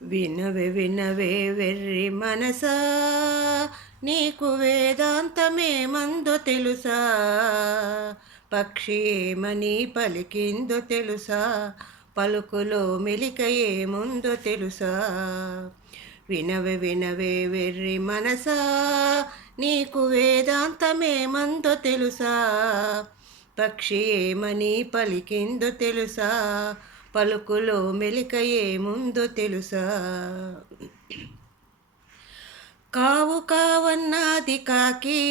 వినవే వినవే వెర్రి మనసా, నీకు వేదాంతమేమందో తెలుసా? పక్షి ఏమని పలికిందో తెలుసా? పలుకులో మెలిక ఏముందో తెలుసా? వినవే వినవే వెర్రి మనసా, నీకు వేదాంతమేమందో తెలుసా? పక్షి ఏమని పలికిందో తెలుసా? పలుకులో మెలిక ఏముందో తెలుసా? కావు కావన్నది కాకి,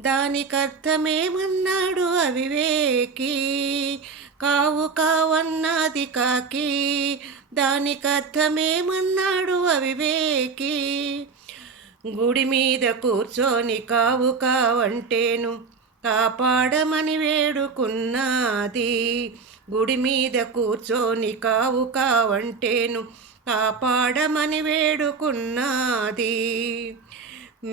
దానికర్థమేమన్నాడు అవివేకి. కావు కావన్నది కాకి, దానికర్థమేమన్నాడు అవివేకి. గుడి మీద కూర్చొని కావు కావంటేను కాపాడమని వేడుకున్నది. గుడి మీద కూర్చొని కావు కావంటేను కాపాడమని వేడుకున్నది.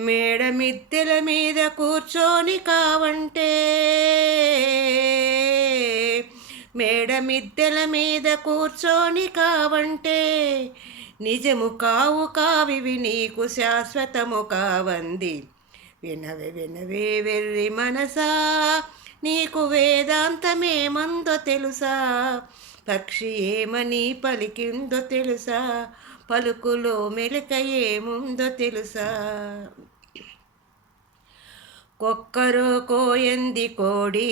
మేడ మిద్దెల మీద కూర్చొని కావంటే, మేడ మిద్దెల మీద కూర్చొని కావంటే, నిజము కావు కావివి నీకు శాశ్వతము కావంది. వినవే వినవే వెర్రి మనసా, నీకు వేదాంతమేమందో తెలుసా? పక్షి ఏమని పలికిందో తెలుసా? పలుకులో మెలిక ఏముందో తెలుసా? కొక్కరో కోయంది కోడి,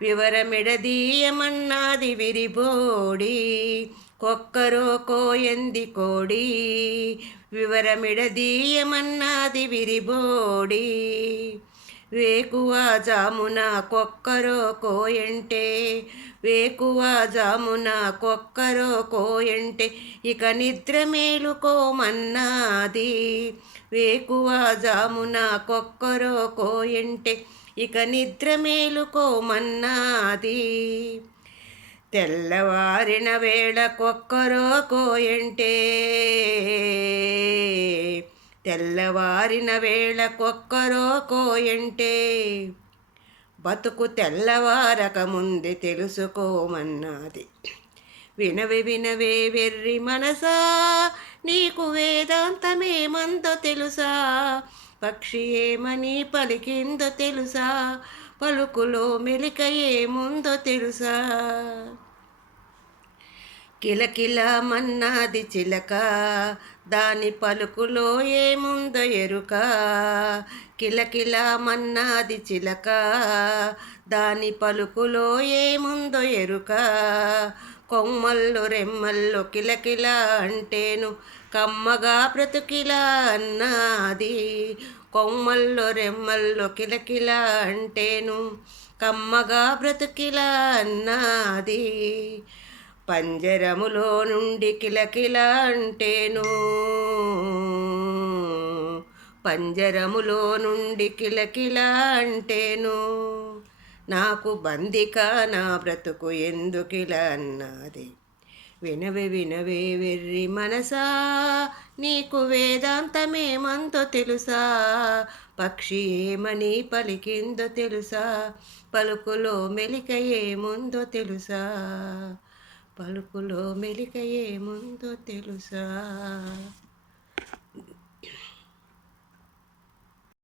వివరమిడదీయమన్నాది విరిబోడి. కొక్కరో కోయంది కోడి, వివరమిడదీయమన్నాది విరిబోడి. వేకువ జామున కొక్కరో కోయంటే, వేకువ జామున కొక్కరో కోయంటే, ఇక నిద్ర మేలుకోమన్నాది. వేకువ జామున కొక్కరో కోయంటే, ఇక నిద్ర మేలుకోమన్నాది. తెల్లవారిన వేళ కొక్కరో కోయంటే, తెల్లవారిన వేళ కొక్కరో కోయంటే, బతుకు తెల్లవారక ముందే తెలుసుకోమన్నది. వినవే వినవే వెర్రి మనసా, నీకు వేదాంతమేమందో తెలుసా? పక్షి ఏమని పలికిందో తెలుసా? పలుకులో మెలిక ఏముందో తెలుసా? కిలకిల మన్నాది చిలక, దాని పలుకులో ఏముందో ఎరుక. కిలకిల మన్నాది చిలక, దాని పలుకులో ఏముందో ఎరుక. కొమ్మల్లో రెమ్మల్లో కిలకిల అంటేను కమ్మగా బ్రతుకిలా అన్నది. కొమ్మల్లో రెమ్మల్లో కిలకిల అంటేను కమ్మగా బ్రతుకిలా అన్నది. పంజరములో నుండి కిలకిల అంటేను, పంజరములో నుండి కిలకిల అంటేను, నాకు బందిక నా బ్రతుకు ఎందుకిలా అన్నది. వినవే వినవే వెర్రి మనసా, నీకు వేదాంతమేమందో తెలుసా? పక్షి ఏమని పలికిందో తెలుసా? పలుకులో మెలిక ఏముందో తెలుసా? పలుకులో మెలిక ఏముందో తెలుసా?